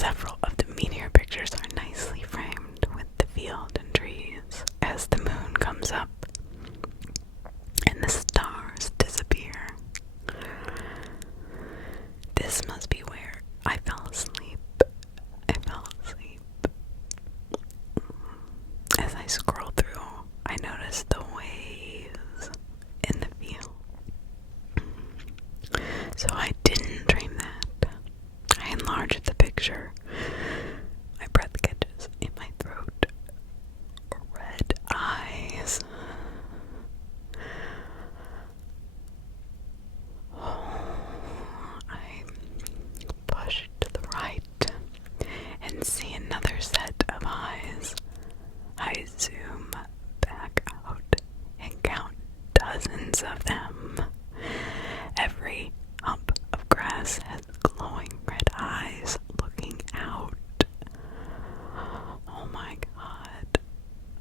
Several of the meteor pictures are nicely framed with the field and trees as the moon comes up and the stars disappear. This must be where I fell asleep. As I scroll through, I notice the waves in the field. So I didn't dream that. I enlarged the picture. My breath catches in my throat. Red eyes. I push to the right and see another set of eyes. I zoom back out and count dozens of them. Every hump of grass has glowing red eyes looking out. Oh my god.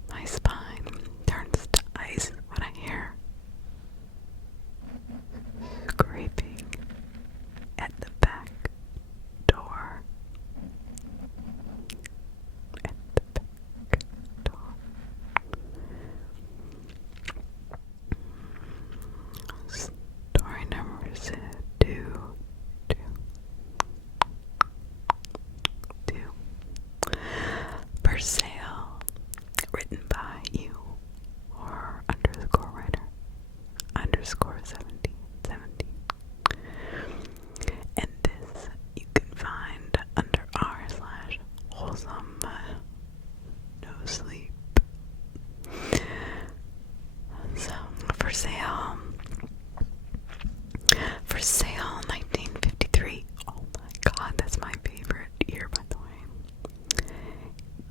My spine turns to ice when I hear scraping at the back door. At the back door. Story number 2. For sale. Written by you or underscore writer underscore 1717. And this you can find under r/wholesome no sleep. So for sale 1953. Oh my god, that's my favorite year, by the way.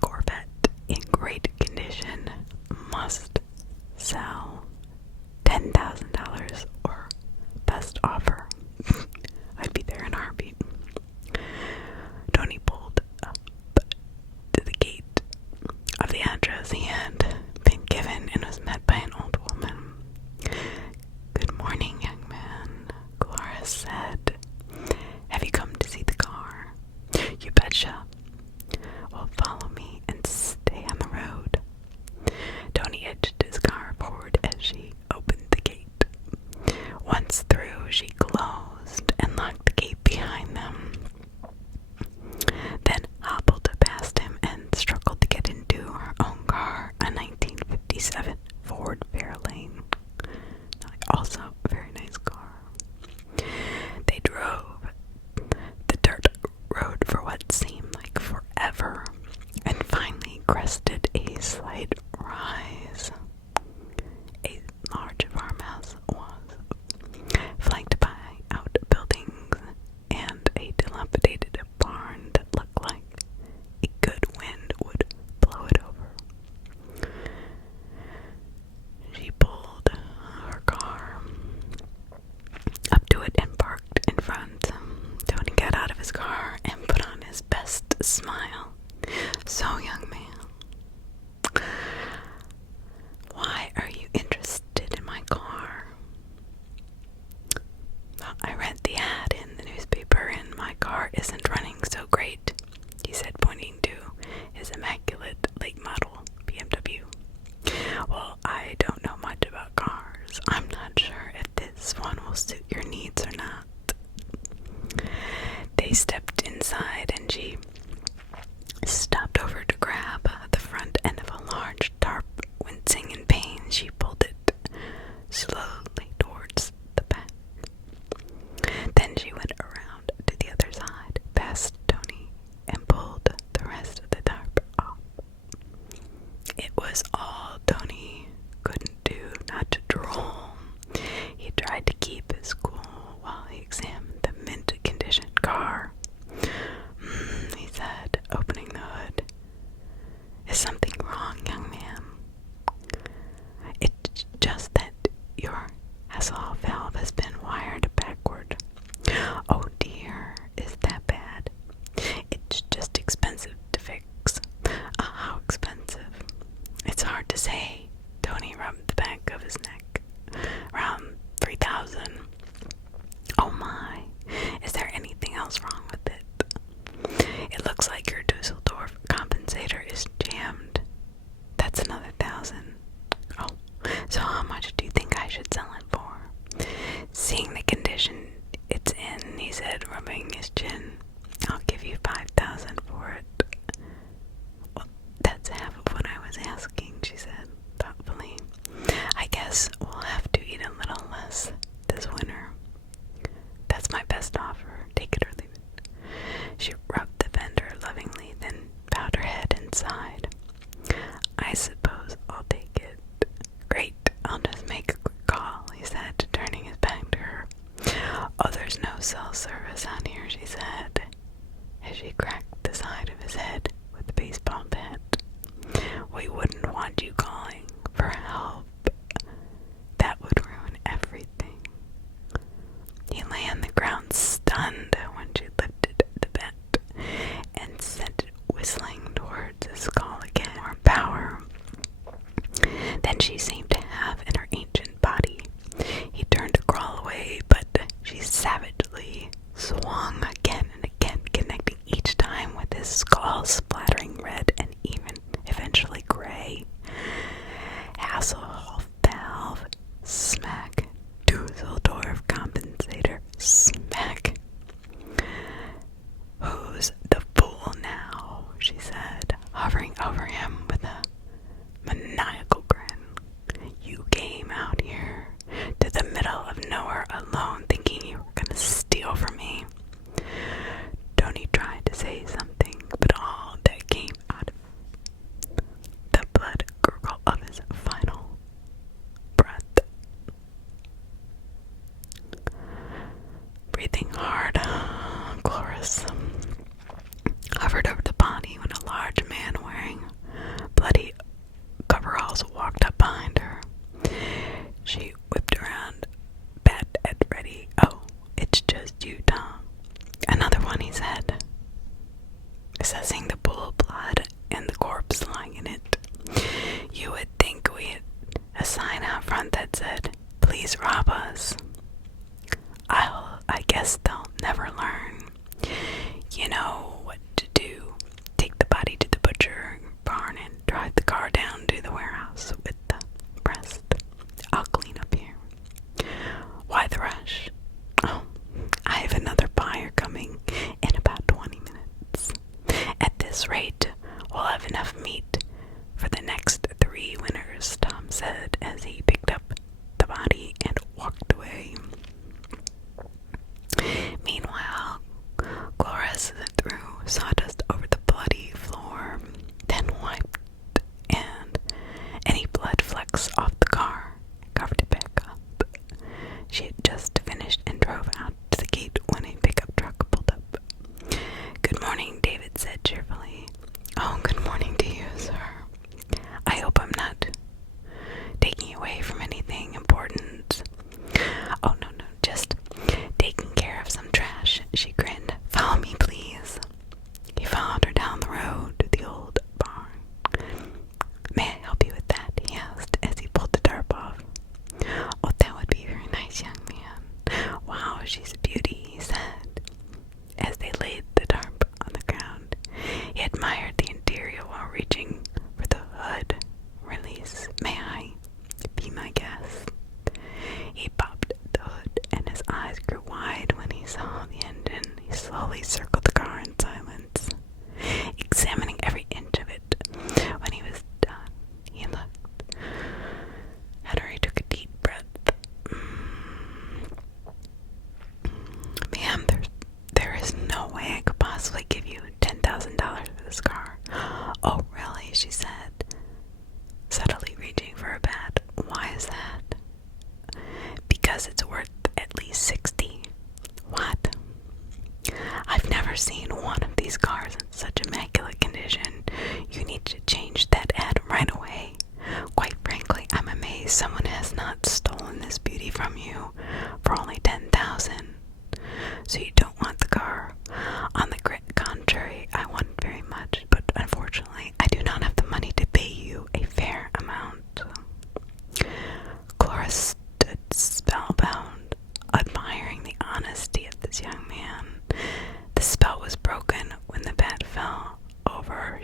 Corvette in great condition, must sell. $10,000 or best offer. I'd be there in a heartbeat. Tony pulled up to the gate of the address he had been given and was met by an old woman. "Good morning, young man," Dolores said. "Have you come to see the car?" "You betcha." "Well, follow me and stay on the road." Tony edged his car forward as she opened the gate. Once through, she closed and locked the gate behind them, then hobbled past him and struggled to get into her own car, a 1957 Ford Fairlane. Also a very nice car. They drove the dirt road for what seemed like forever and finally crested a slight rise. A large farmhouse was flanked by outbuildings and a dilapidated barn that looked like a good wind would blow it over. She pulled her car up to it and parked in front. Tony got out of his car and put on his best smile. "So, young man, why are you interested in my car?" "Well, I read the ad in the newspaper and my car isn't running so great," he said, pointing to his immaculate late model BMW. "Well, I don't know much about cars. I'm not sure if this one will suit your needs or not." They stepped inside and she stopped over to grab the front end of a large tarp. Wincing in pain, she pulled it slowly towards the back. Then she went around to the other side, past Tony, and pulled the rest of the tarp off. It was all Tony couldn't do not to drool. He tried to keep his cool while he examined the mint-condition car. He looks like your Dusseldorf compensator is jammed. That's another 1,000. Oh, so how much do you think I should sell it for? Seeing the condition it's in, he said, rubbing his chin. I'll give you 5,000 for it. Well, that's half of what I was asking, she said, thoughtfully. I guess we'll have to eat a little less this winter. That's my best offer. Take it or leave it. She rubbed the vendor lovingly, then bowed her head and sighed. I suppose I'll take it. Great, I'll just make a quick call, he said, turning his back to her. Oh, there's no cell service on here, she said, as she cracked the side of his head with a baseball bat. We wouldn't want you calling for help. That would ruin everything. He lay on the ground stunned when she lifted the bat and sent it whistling towards his skull again. More power than she seemed to have in her ancient body. He turned to crawl away, but she savagely swung again and again, connecting each time with his skull splattering red and even eventually gray. Hasselhoff valve, smack. Dusseldorf compensator, smack. Who's the fool now? She said, hovering over him with a maniacal grin. You came out here to the middle of nowhere alone thinking you were gonna steal from me. Tony tried to say something, but all that came out of the blood gurgle of his final breath. Breathing hard, Cloris hovered over the body when a large man wearing bloody coveralls walked up behind her. She whipped around, bat at ready. Oh, it's just you, Tom. Another one, he said, assessing the pool of blood and the corpse lying in it. You would think we had a sign out front that said, please rob us. I guess they'll never learn. You know what to do. Take the body to the butcher barn and drive the car down to the warehouse with the rest. I'll clean up here. Why the rush? Oh, I have another buyer coming in about 20 minutes. At this rate, we'll have enough meat for the next 3 winters, Tom said as he picked up the body and walked away. Meanwhile, Cloris threw sawdust over the bloody floor, then wiped and any blood flecks off the car and covered it back up. She had just finished and drove out to the gate when a pickup truck pulled up. Good morning, David said cheerfully. Oh, good morning to you, sir. I hope I'm not taking you away from anything important. Oh, no, just taking care of some trash, she grinned. Follow me, please. He followed her down the road to the old barn. May I help you with that? He asked as he pulled the tarp off. Oh, that would be very nice, young man. Wow, she's a beauty, he said, as they laid the tarp on the ground. He admired the interior while reaching for the hood. Release. May I be my guest? He popped the hood and his eyes grew wide when he saw the engine. He slowly circled the car in silence, examining every inch of it. When he was done, he looked at her. He took a deep breath. Ma'am, there is no way I could possibly give you $10,000 for this car. Oh, really? She said, subtly reaching for a bat. Why is that? Because it's worth at least 60. What? I've never seen one of these cars in such immaculate condition. You need to change that ad right away. Quite frankly, I'm amazed someone has not stolen this beauty from you for only $10,000. So you don't want the car? On the contrary, I want it very much, but unfortunately, I do not have the money to pay you a fair amount. Cloris stood spellbound, admiring the honesty of this young man. The spell was broken when the bat fell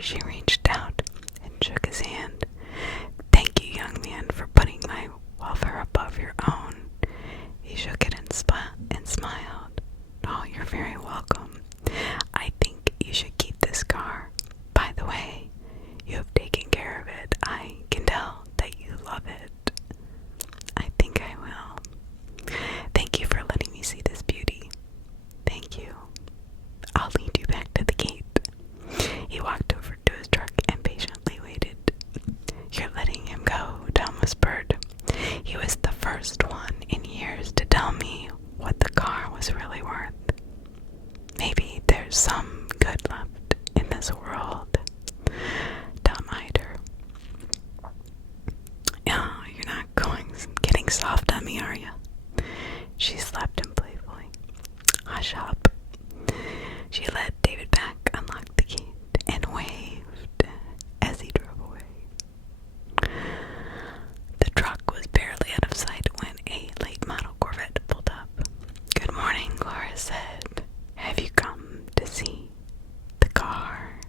She reached out and shook his hand. "Thank you, young man, for putting my welfare above your own." He shook it and smiled. "Oh, you're very welcome. I think you should keep this car. By the way, you have taken care of it. I can tell that you love it." "I think I will. Thank you for letting me see this beauty." "Thank you. I'll lead you back to the gate." He walked over to his truck and patiently waited. "You're letting him go," Tom whispered. "He was the first one in years to tell me what the car was really worth. Maybe there's some good left in this world." Tom eyed her. "Oh, you're not getting soft on me, are you?" She slapped him playfully. "Hush up." She led David back, unlocked the gate, and waved as he drove away. The truck was barely out of sight when a late model Corvette pulled up. "Good morning," Gloria said. "Have you come to see the car?"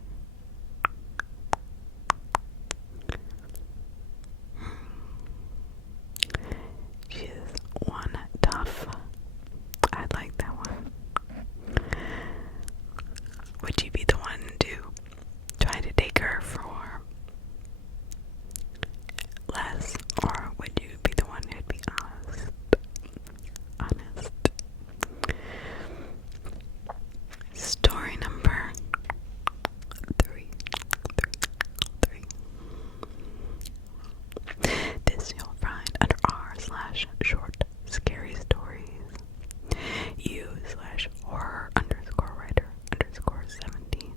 She's one tough. I'd like that one. Would you be the one to try to take her for less, or would you be the one who'd be honest? Honest. Story number three. This you'll find under r/short scary stories. U/horror_writer_17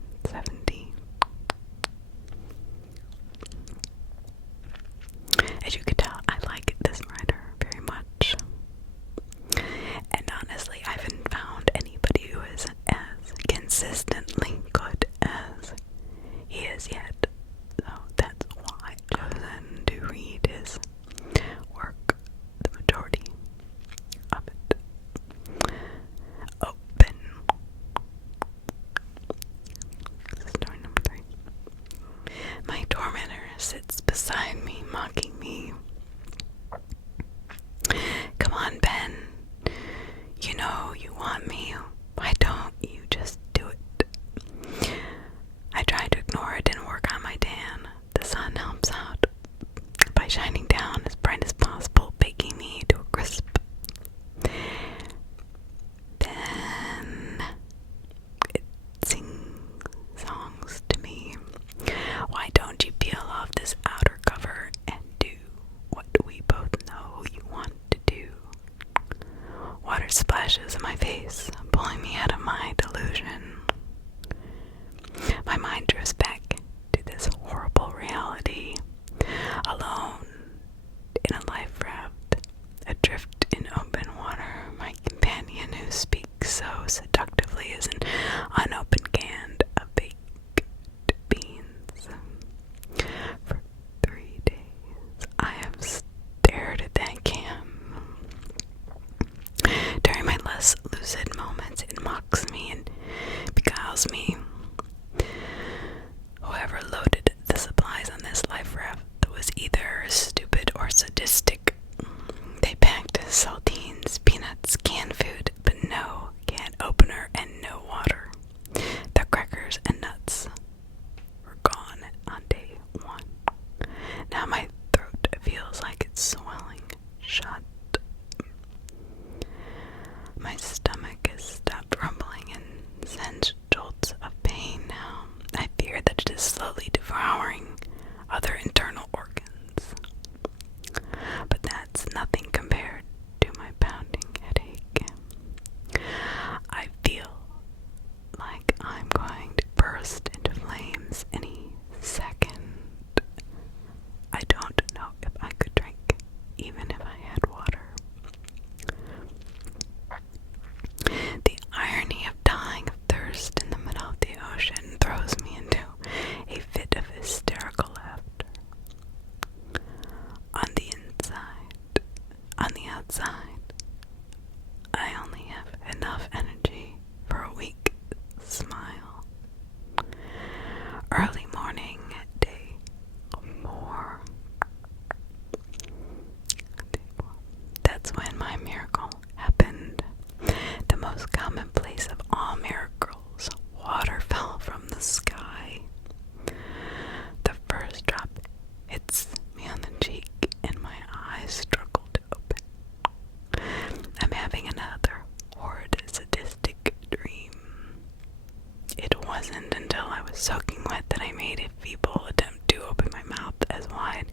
listened until I was soaking wet, then I made a feeble attempt to open my mouth as wide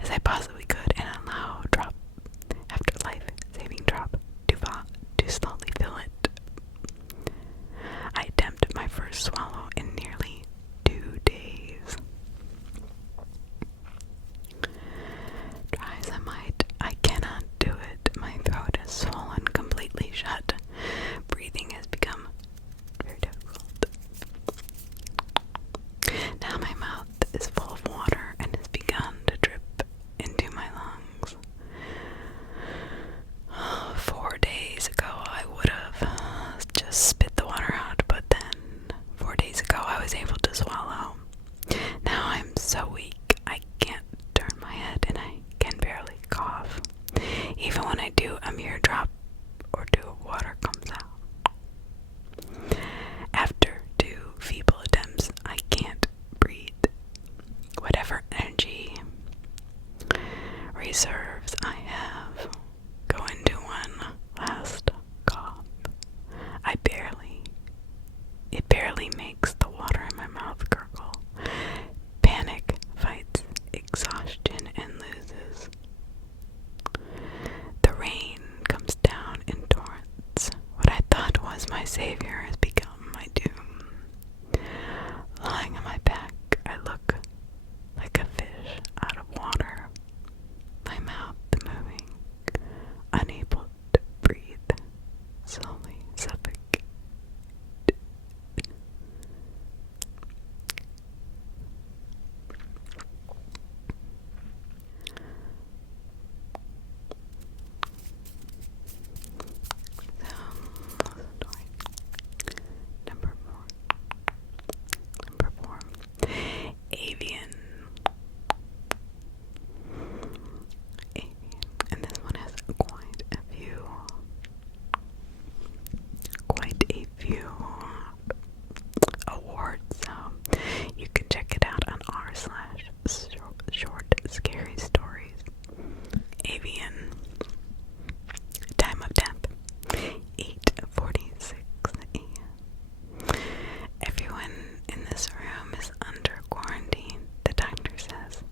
as I possibly could and allow drop after life-saving drop to slowly fill it. I attempted my first swallow in nearly 2 days. Try as I might, I cannot do it. My throat is swollen completely shut. Breathing has become very difficult. Now my mouth is full of water and has begun to drip into my lungs. 4 days ago I would have just spit the water out, but then 4 days ago I was able to swallow. Now I'm so weak I can't turn my head and I can barely cough. Even when I do, a mere drop or 2 of water comes out. After 2 feeble attempts, I can't breathe. Whatever energy reserves I have go into one last cough. It barely makes the water in my mouth gurgle. Panic fights exhaustion and loses. The rain comes down in torrents. What I thought was my savior has become my doom. Lying on my back, I look like a fish out of water, my mouth moving, unable to breathe, slowly suffocate. Number four. Avian. And this one has quite a few awards, so you can check it out on r/short scary stories. Avian. Time of death 8:46 a.m. Everyone in this room is under quarantine, the doctor says.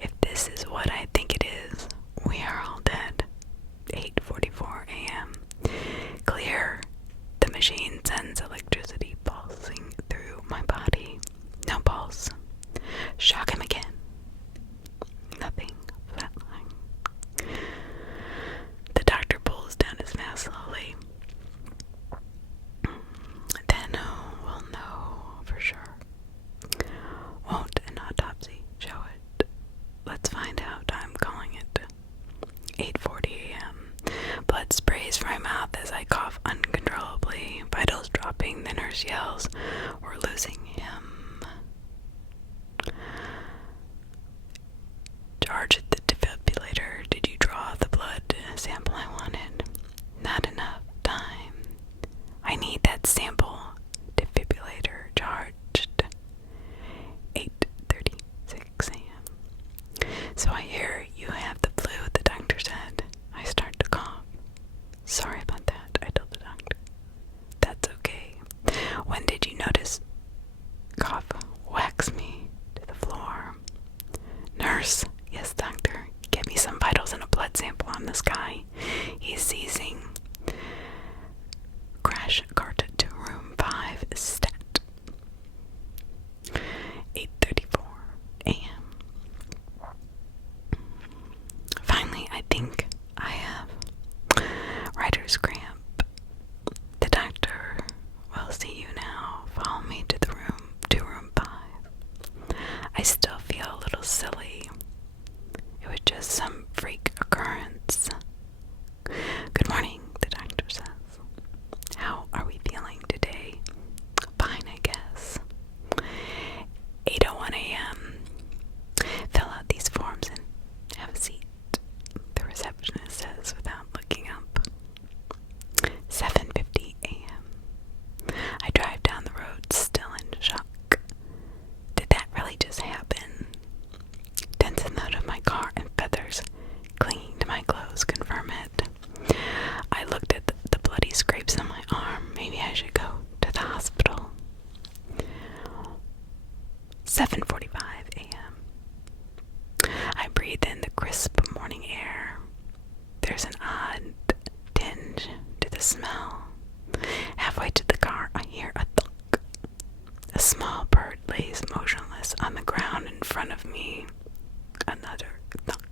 If this is what I think it is, we are all dead. 8:44 a.m. Clear. The machine sends electricity pulsing through my body. No pulse. Shock him again. Nothing. Flatline. The doctor pulls down his mask slowly. Then we'll know for sure. Won't an autopsy show it? Let's find out. I'm calling it. 8:40 a.m. Blood sprays from my mouth as I cough uncontrollably. Vitals dropping. The nurse yells, "We're losing him." Charge the defibrillator. Did you draw the blood sample I wanted? Not enough time. I need that sample. Defibrillator charged. 8:36 a.m. So I hear you have the flu, the doctor said. I start to cough. Sorry about that, I told the doctor. That's okay. When did you notice? Cough whacks me to the floor. Nurse. Yes, doctor. Get me some vitals and a blood sample on this guy. He's seizing. Crash cart to room 5 stat. 8:34 a.m. Finally, I think I have writer's cramp. The doctor will see you now. Follow me to room 5. I still feel a little silly. It was just some freak occurrence. Good morning. 7:45 a.m. I breathe in the crisp morning air. There's an odd tinge to the smell. Halfway to the car, I hear a thunk. A small bird lays motionless on the ground in front of me. Another thunk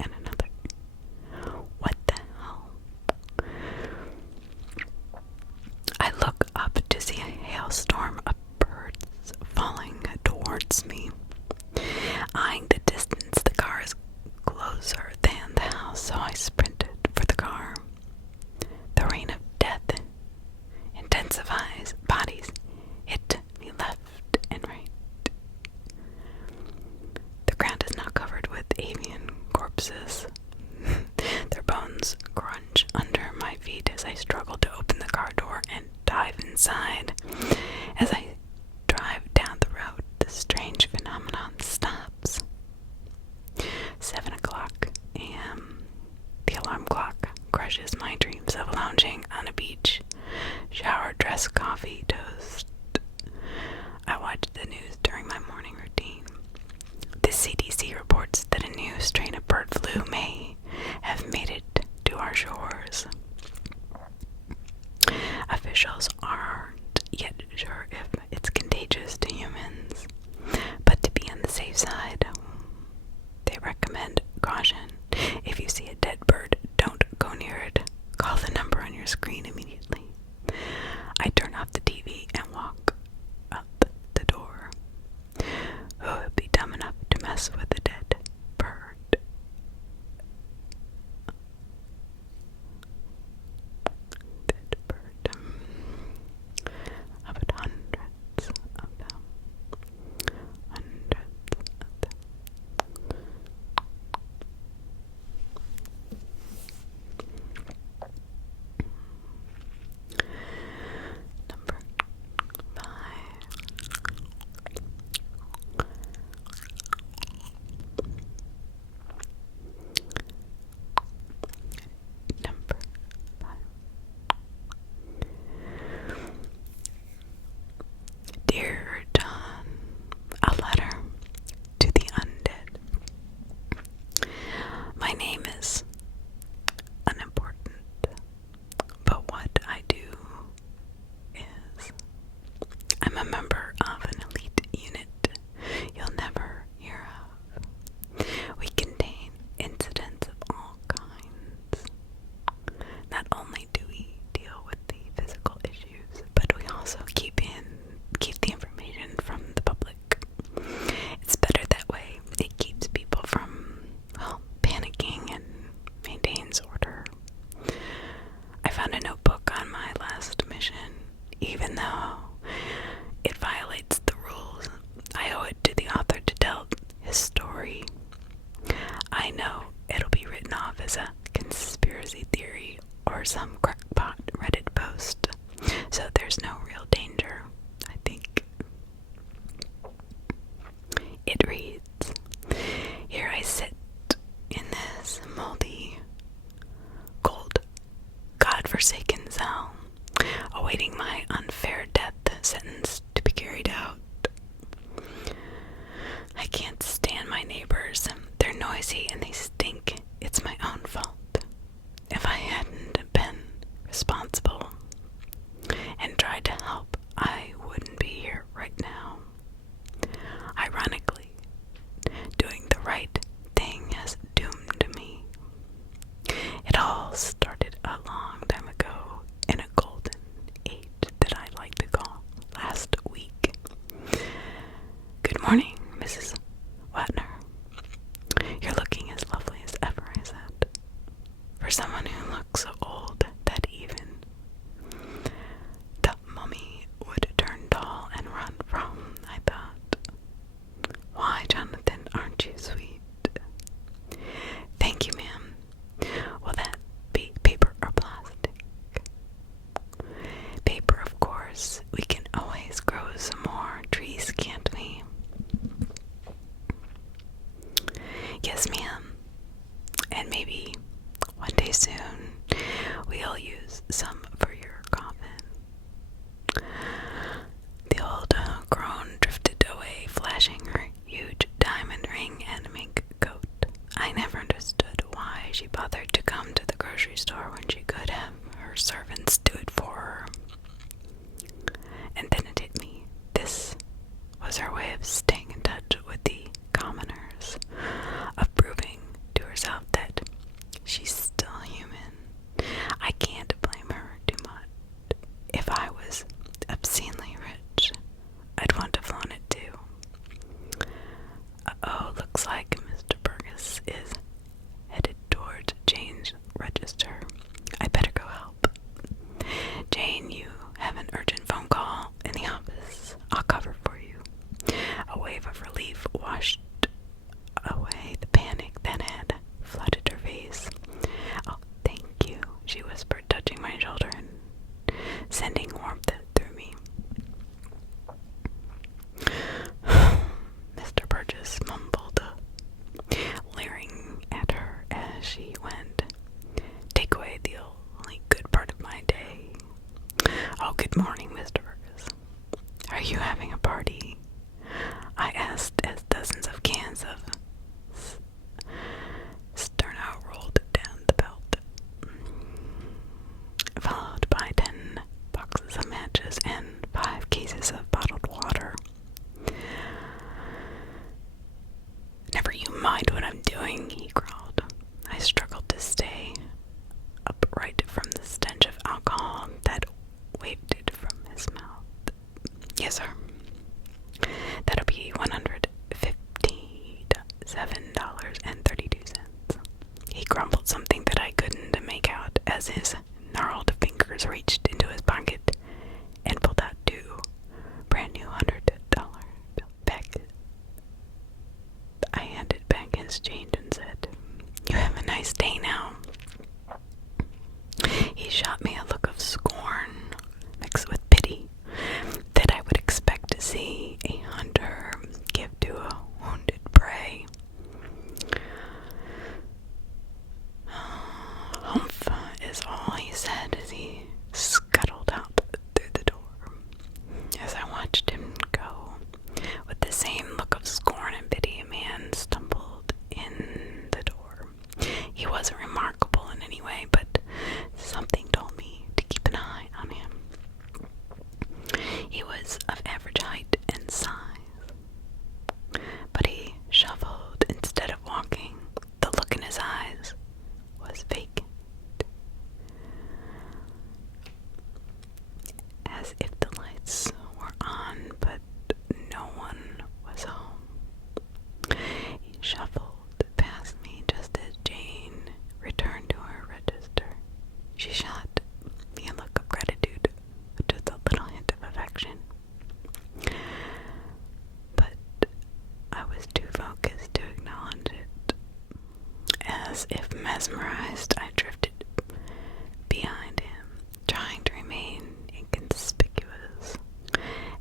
and another. What the hell? I look up to see a hailstorm of birds falling towards me. Eyeing the distance, the car is closer than the house, so I sprinted for the car. The rain of death intensifies. Bodies hit me left and right. The ground is now covered with avian corpses. Their bones crunch under my feet as I struggle to open the car door and dive inside. As I drive down the road, the strange phenomenon stops. 7 o'clock a.m. The alarm clock crushes my dreams of lounging on a beach. Shower, dress, coffee, toast. I watch the news during my morning routine. The CDC reports that a new strain of bird flu may have made it to our shores. Officials aren't yet sure if it's contagious to humans, but to be on the safe side, they recommend caution. If you see a dead bird, don't go near it. Call the number on your screen immediately. I turn off the TV and walk out the door. Who would be dumb enough to mess with a dead bird? Dead bird. I've had hundreds of them. Hundreds of them. Number 5. Number 5. Dear John, a letter to the undead. My name is unimportant, but what I do is I'm a member of an elite unit you'll never hear of. We contain incidents of all kinds. Not only do we deal with the physical issues, but we also keep the information from the public. It's better that way. It keeps people from, panicking and maintains order. I found a notebook on my last mission. Even though it violates the rules, I owe it to the author to tell his story. I know it'll be written off as a conspiracy theory or some crackpot Reddit post, so there's no real danger, I think. It reads, here I sit in this moldy, cold, godforsaken cell, awaiting my unfair death sentence to be carried out. I can't stand my neighbors. They're noisy and they stink. It's my own fault. If I hadn't been responsible and tried to help, I wouldn't be here right now. Ironically, doing the right thing has doomed me. It all started a long time ago in a golden age that I like to call last week. Good morning, Mrs. Watner. You're looking as lovely as ever, I said. For someone who looks so old that even the mummy would turn tall and run from, I thought. Why, Jonathan, aren't you sweet? Thank you, ma'am. Will that be paper or plastic? Paper, of course. We can always grow some more trees, can't we? Yes, ma'am. And maybe one day soon we'll use some for your coffin. The old crone drifted away, flashing as his gnarled fingers reached into his pocket and pulled out 2 brand new $100 back. I handed back his change and said, "You have a nice day now." He shot me a look of scorn mixed with pity that I would expect to see a hunter give to a wounded prey. "Humph," is all he said as he scuttled out through the door. As I watched him go, with the same look of scorn and pity, a man stumbled in the door. He wasn't remarkable in any way, but something told me to keep an eye on him. He was of average height and size, but he shuffled instead of walking. The look in his eyes was vacant, as if the lights were on, but no one was home. He shuffled past me just as Jane returned to her register. She shot me a look of gratitude, just a little hint of affection. But I was too focused to acknowledge it. As if mesmerized, I drifted behind him, trying to remain inconspicuous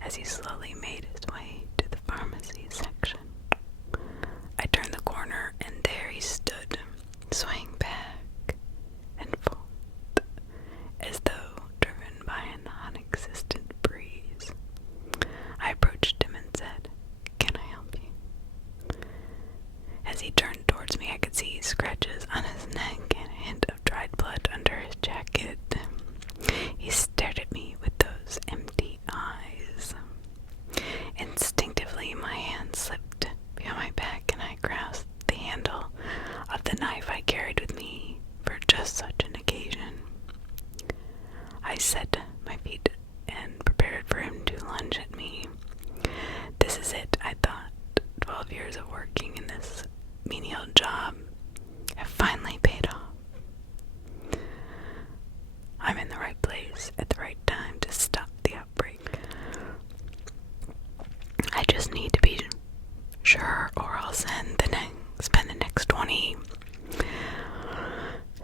as he slowly made his way to the pharmacy section. I turned the corner, and there he stood, swaying back and forth, as though driven by a non-existent breeze. I approached him and said, "Can I help you?" As he turned towards me, I could see scratches on his neck and a hint of dried blood under his jacket. He stared at me with those empty eyes. Instinctively, my hand slipped behind my back, and I grasped the handle of the knife I carried with me for just such an occasion. I set my feet and prepared for him to lunge at me. This is it, I thought. 12 years of working in this menial job have finally paid off. I'm in the right place at the right time to stop the outbreak. I just need to be sure, or I'll spend the next 20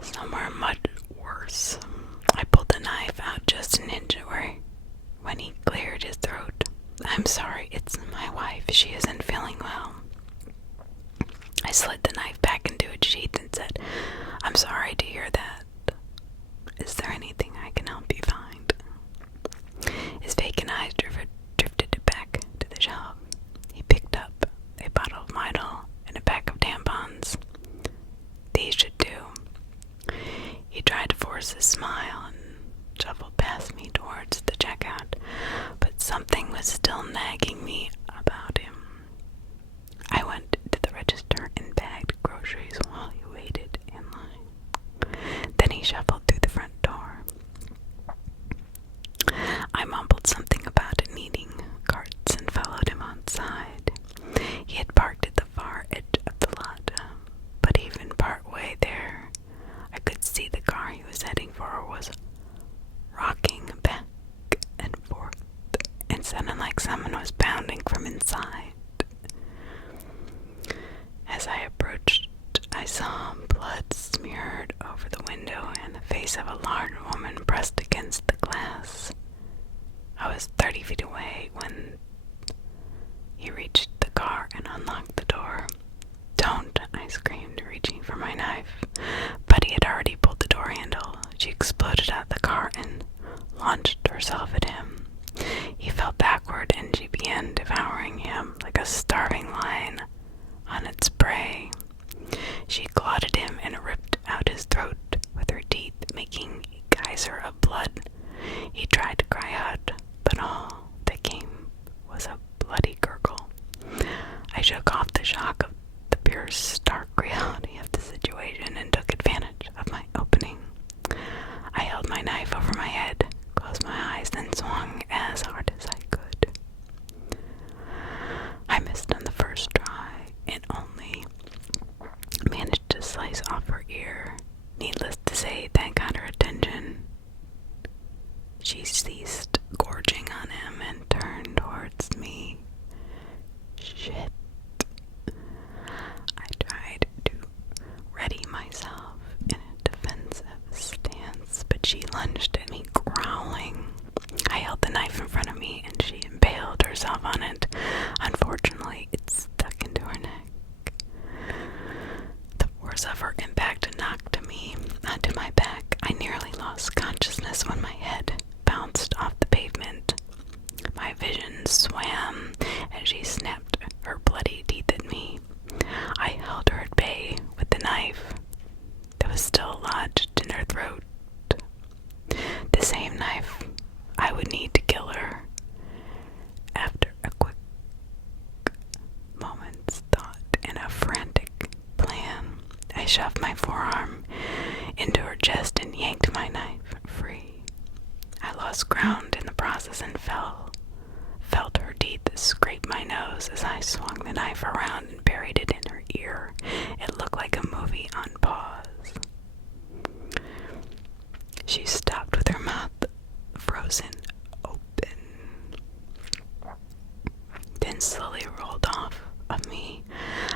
somewhere much worse. I pulled the knife out just an inch away when he cleared his throat. "I'm sorry, it's my wife. She isn't feeling well." I slid the knife back into its sheath and said, "I'm sorry to hear that. Is there anything I can help you find?" His vacant eyes drifted back to the shelf. He picked up a bottle of Midol and a pack of tampons. "These should do." He tried to force a smile and shuffled past me towards the checkout, but something was still nagging me about him. I went to the register and bagged groceries while he waited in line. Then he shuffled through the front door. I mumbled something about needing carts and followed him outside. He had parked at the far edge of the lot, but even part way there, I could see the car he was heading for was rocking back and forth and sounded like someone was pounding from inside. As I approached, I saw blood smeared over the window and the face of a large woman pressed against the glass. I was 30 feet away when he reached the car and unlocked the door. "Don't!" I screamed, reaching for my knife, but he had already pulled the door handle. She exploded out of the car and launched herself at him. He fell backward, and she began devouring him like a starving lion on its prey. She clawed at him and ripped out his throat with her teeth, making a geyser of blood. He tried to cry out, but all that came was a bloody gurgle. I shook off the shock of the pure stark reality of the situation and took advantage of my opening. I held my knife over my head, closed my eyes, then swung as hard as I could. I missed on the first try and only managed to slice off her ear. Needless to say, that got her attention. shoved my forearm into her chest and yanked my knife free. I lost ground in the process and felt her teeth scrape my nose as I swung the knife around and buried it in her ear. It looked like a movie on pause. She stopped with her mouth frozen open, then slowly rolled off of me.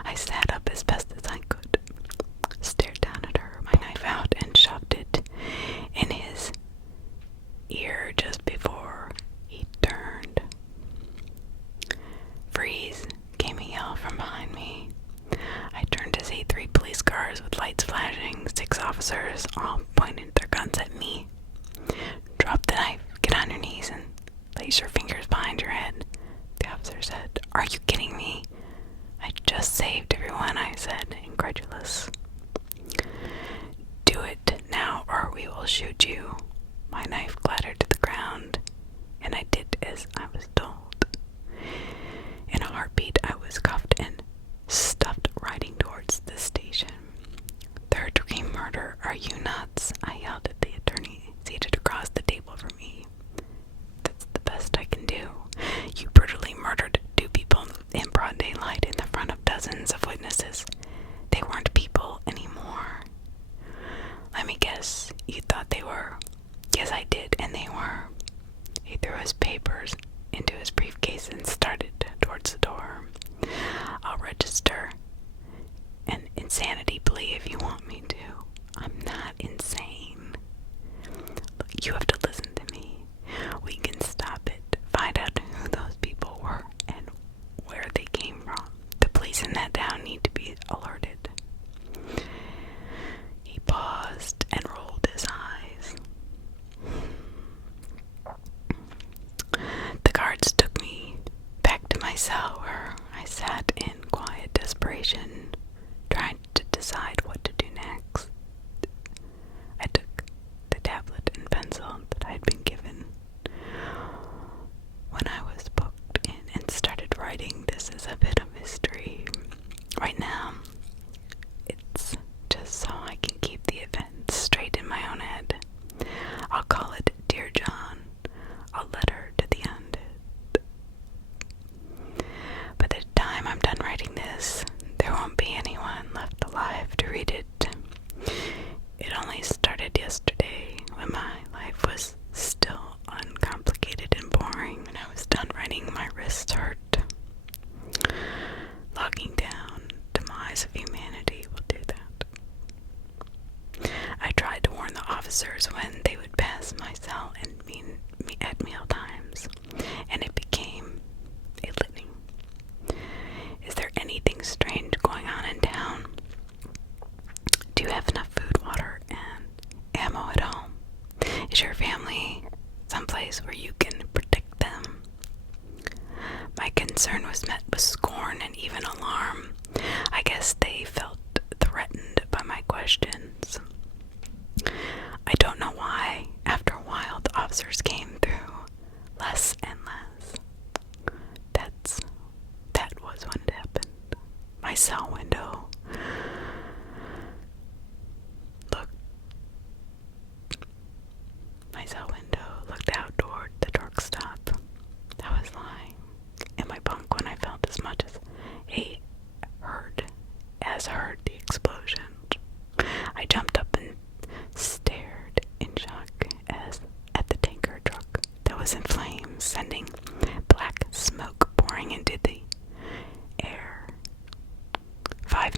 I sat up as best as I could, stared down at her, my knife out, and shoved it in his ear just before he turned. "Freeze!" came a yell from behind me. I turned to see 3 police cars with lights flashing, 6 officers, all pointing their guns at me. "Drop the knife, get on your knees, and place your fingers behind your head," the officer said. "Are you kidding me?" "I just saved everyone," I said, incredulous. "Do it now or we will shoot you." My knife clattered to the ground, and I did as I was told. In a heartbeat, I was cuffed and stuffed riding towards the station. "Third-degree murder, are you nuts?" I yelled at the attorney seated across the table from me. "That's the best I can do. You brutally murdered 2 people in broad daylight in the front of dozens of witnesses. They weren't people anymore." "Let me guess, you thought they were." "Yes, I did, and they were." He threw his papers into his briefcase and started towards the door. "I'll register an insanity plea if you want me to." "I'm not insane." "Look, you have to listen to me. We can stop it. Find out who those people were and where they came from. The police in that town need to be alerted." He paused and rolled his eyes. The guards took me back to my cell where I sat in quiet desperation, trying to decide what to do next. I took the tablet and pencil that I had been given when I was booked in and started writing. This is a bit of history. Right now, it's just so I can keep the events straight in my own head. I'll call it Dear John, a letter to the undead. By the time I'm done writing this, there won't be anyone left alive to read it. It only started yesterday when my life was still uncomplicated and boring. When I was done writing, my wrists hurt. Logging down Demise of Humanity will do that. I tried to warn the officers when they would pass my cell and at meal times, and it became a litany. "Is there anything strange going on in town? Do you have enough food, water, and ammo at home? Is your family someplace where you can protect them?" My concern was met with scorn and even alarm. I guess they felt threatened by my questions. I don't know why. After a while, the officers came through, less and less. That was when it happened. My cell window looked out toward the truck stop. I was lying in my bunk when I felt as much as heard the explosion. I jumped up and stared in shock at the tanker truck that was in flames, sending black smoke pouring into the air. 5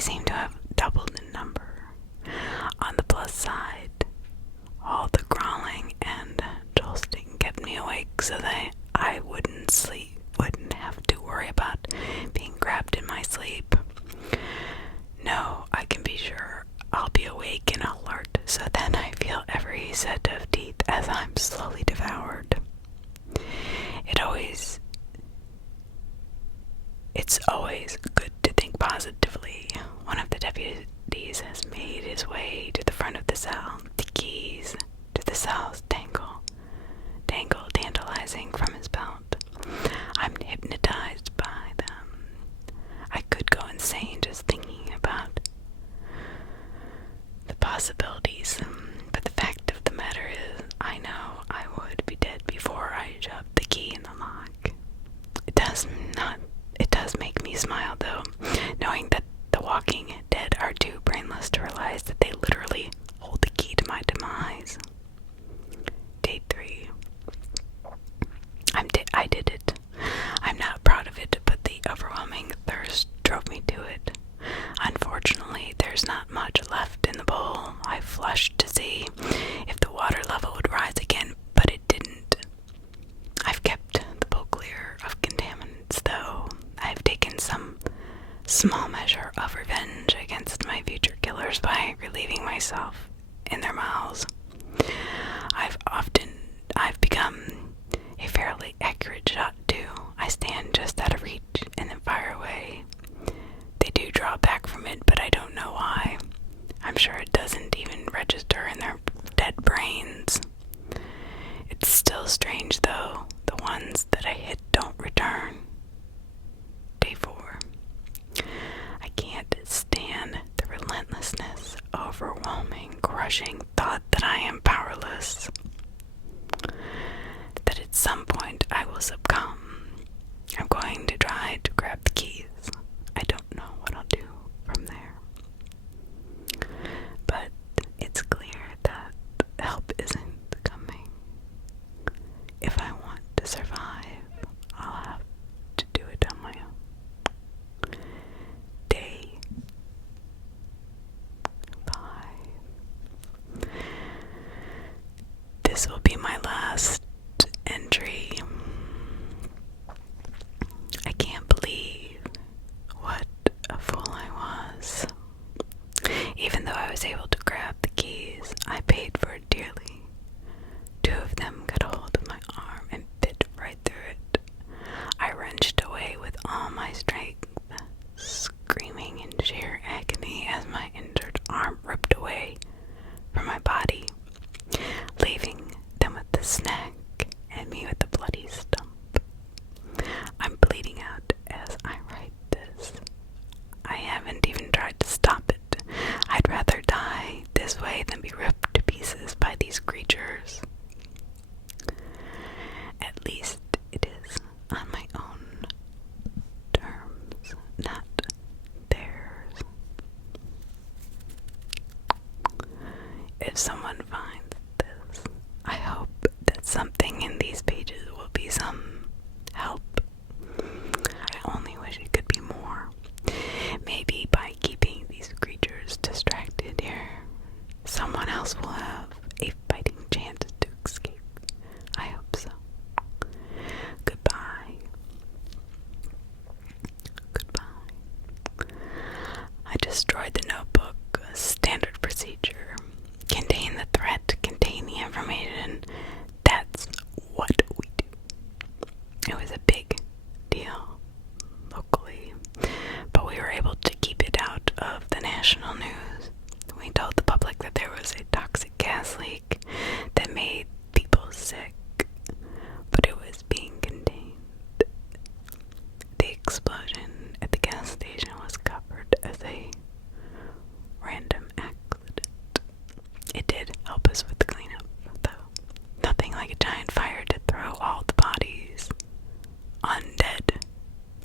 seem to have doubled in number. On the plus side, all the growling and jolting kept me awake so that I wouldn't have to worry about being grabbed in my sleep. No, I can be sure I'll be awake and alert so that I feel every set of teeth as I'm slowly devoured. It's always good to think positively. One of the deputies has made his way to the front of the cell. The keys to the cells dangle tantalizing from his belt. I'm hypnotized by them. I could go insane just thinking about the possibilities, but the fact of the matter is, I know I would be dead before I shoved the key in the lock. It does make me smile, though, knowing that the walking dead are too brainless to realize that they literally hold the key to my demise. Day 3. I did it. I'm not proud of it, but the overwhelming thirst drove me to it. Unfortunately, there's not much left in the bowl. I flushed to see if the water level would rise again, but it didn't. I've kept the bowl clear of contaminants, though. I've taken some small measure of revenge against my future killers by relieving myself in their mouths. I've become a fairly accurate shot, too. I stand just out of reach and then fire away. They do draw back from it, but I don't know why. I'm sure it doesn't even register in their dead brains. It's still strange, though. The ones that I hit don't return. Day 4. I can't stand the relentlessness, overwhelming, crushing thought that I am powerless. That at some point I will succumb. I'm going to try to grab the keys. I don't know what I'll do from there. But it's clear that help isn't coming. If I want to survive, I'll have to do it on my own. Day 5. This will be my last entry. I can't believe what a fool I was. Even though I was able to grab the keys, I paid for it dearly. 2 of them got hold of my arm and bit right through it. I wrenched away with all my strength, screaming in sheer agony as my injured arm ripped away from my body, leaving them with the snack and me with the bloody stump. I'm bleeding out as I write this. I haven't even tried to stop it. I'd rather die this way than be ripped to pieces by these creatures. At least it is on my own terms, not theirs. If someone finds this, I hope that something in these pages will be some help. I only wish it could be more. Maybe by keeping these creatures distracted here, someone else will have a fighting chance to escape. I hope so. Goodbye. Goodbye. I destroyed the notebook. A standard procedure. Contain the threat, contain the information. That's what we do. It was a big deal locally, but we were able to keep it out of the national news. We told the public that there was a toxic gas leak that made people sick, but it was being contained. The explosion at the gas station was covered as a random accident. It did help us with the cleanup, though. Nothing like a giant fire to throw all the bodies, undead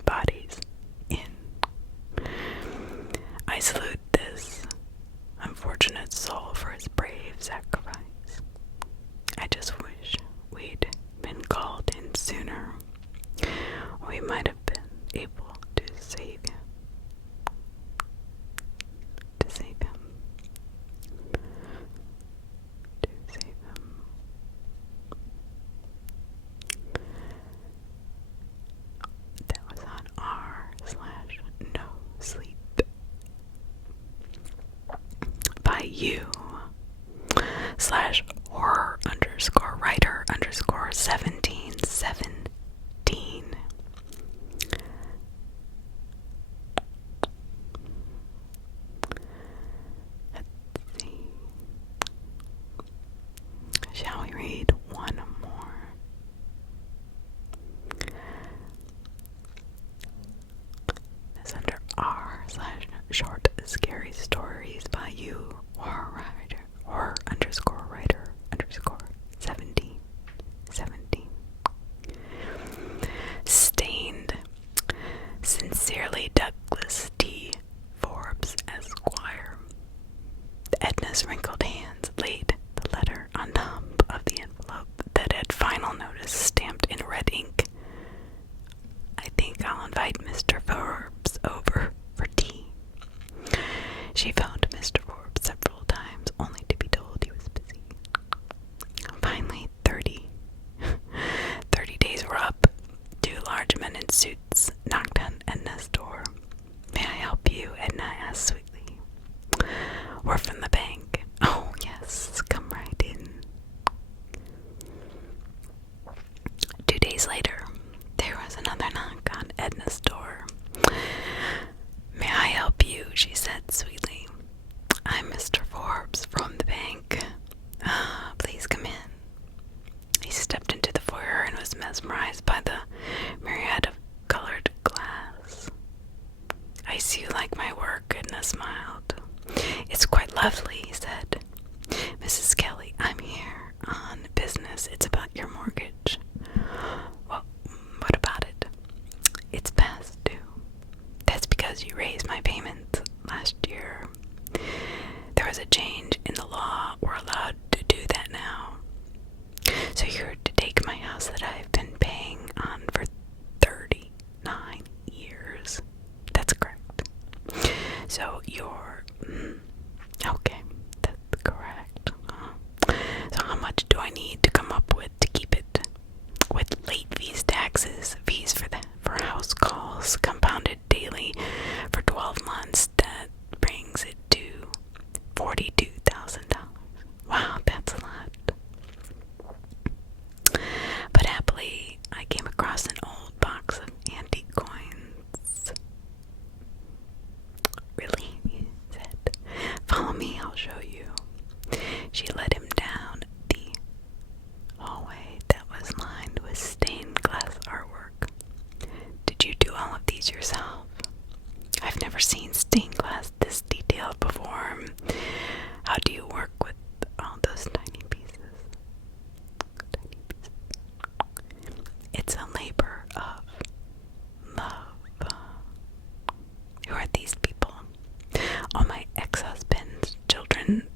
bodies, in. I salute this unfortunate soul for his brave sacrifice. I just wish we'd been called in sooner. We might have been able to save you. u/horror_writer_1717. Let's see. Shall we read one more? It's under r/short scary stories by you horror_writer_1717. Stained. Sincerely, Douglas T. Forbes, Esquire. Edna's wrinkled hands laid the letter on top of the envelope that had final notice stamped in red ink. I think I'll invite Mr. Forbes over for tea. She phoned Mr. Forbes several times, only to be told he was busy. Finally, 30 days were up. 2 large men in suits knocked on Edna's door. "May I help you?" Edna asked sweetly. "We're from the bank." "Oh, yes, come right in." 2 days later, there was another knock on Edna's door. "May I help you?" she said sweetly. "I'm Mr. Forbes from the bank. Please come in." He stepped into the foyer and was mesmerized by the myriad of colored glass. "I see you like my work," Edna smiled. "It's quite lovely," he said. "Mrs. Kelly, I'm here on business. It's about your mortgage." "Well, what about it?" "It's past due." "That's because you raised my payment last year. There was a change in the law. We're allowed to do that now. So you're to take my house that I've been paying on for 39 years. That's correct. So you're... okay, that's correct. So how much do I need to come up with to keep it? With late fees, taxes, fees for house calls, compounded daily for 12 months, that brings it to $42,000. Wow, that's a lot. But happily, I came across an old box of antique coins." "Really?" he said. "Follow me, I'll show you." She led him down the hallway that was lined with stained glass artwork. "Did you do all of these yourself?" "I've never seen stained glass this detailed before. How do you work with all those tiny pieces?" "It's a labor of love." "Who are these people?" "All my ex-husband's children.